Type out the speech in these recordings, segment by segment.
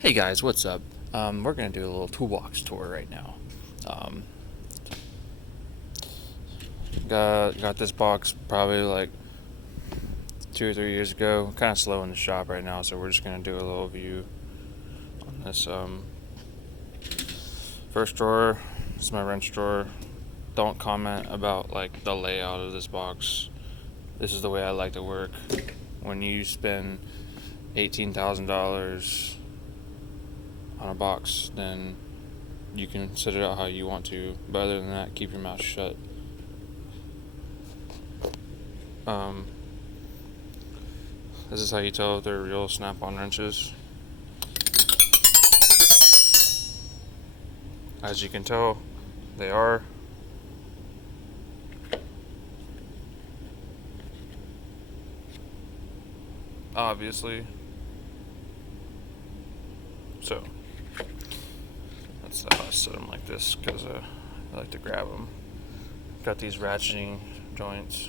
Hey guys, what's up? We're gonna do a little toolbox tour right now. Um, got this box probably like 2 or 3 years ago. Kind of slow in the shop right now, so we're just gonna do a little view on this. First drawer, this is my wrench drawer. Don't comment about like the layout of this box. This is the way I like to work. When you spend $18,000 on a box, then you can set it out how you want to, but other than that, keep your mouth shut. This is how you tell if they're real snap-on wrenches. As you can tell, they are. Obviously. So, that's how I set them like this, because I like to grab them. Got these ratcheting joints.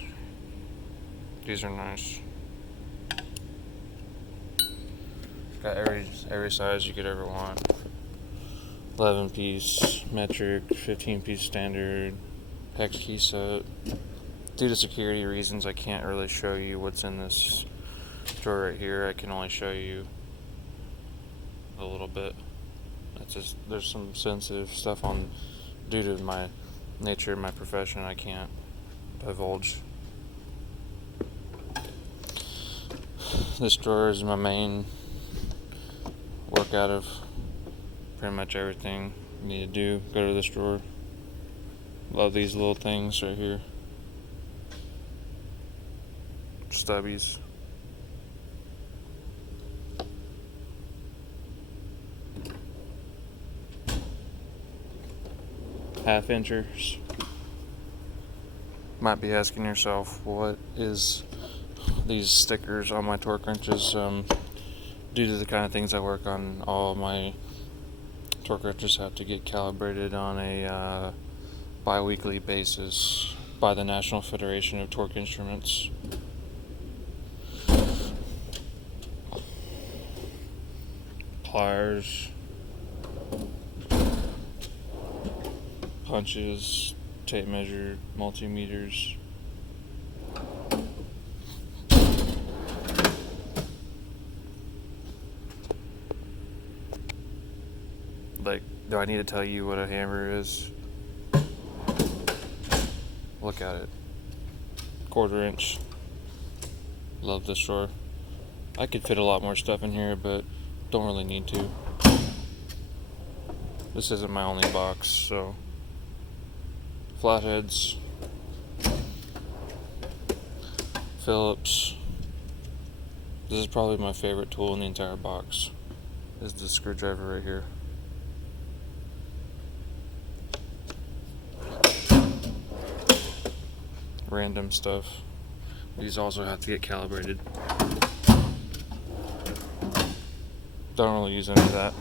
These are nice. Got every size you could ever want. 11-piece metric, 15-piece standard, hex key set. Due to security reasons, I can't really show you what's in this drawer right here. I can only show you a little bit. That's just, there's some sensitive stuff on, due to my nature of my profession, I can't divulge. This drawer is my main work out of. Pretty much everything you need to do, go to this drawer. Love these little things right here. Stubbies. Half inchers. Might be asking yourself, what is these stickers on my torque wrenches? Due to the kind of things I work on, all my torque wrenches have to get calibrated on a bi-weekly basis by the National Federation of Torque Instruments. Pliers, punches, tape measure, multimeters. Like, do I need to tell you what a hammer is? Look at it. 1/4 inch. Love this drawer. I could fit a lot more stuff in here, but don't really need to. This isn't my only box, so. Flatheads. Phillips. This is probably my favorite tool in the entire box. Is the screwdriver right here. Random stuff. These also have to get calibrated. Don't really use any of that.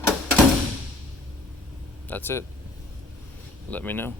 That's it. Let me know.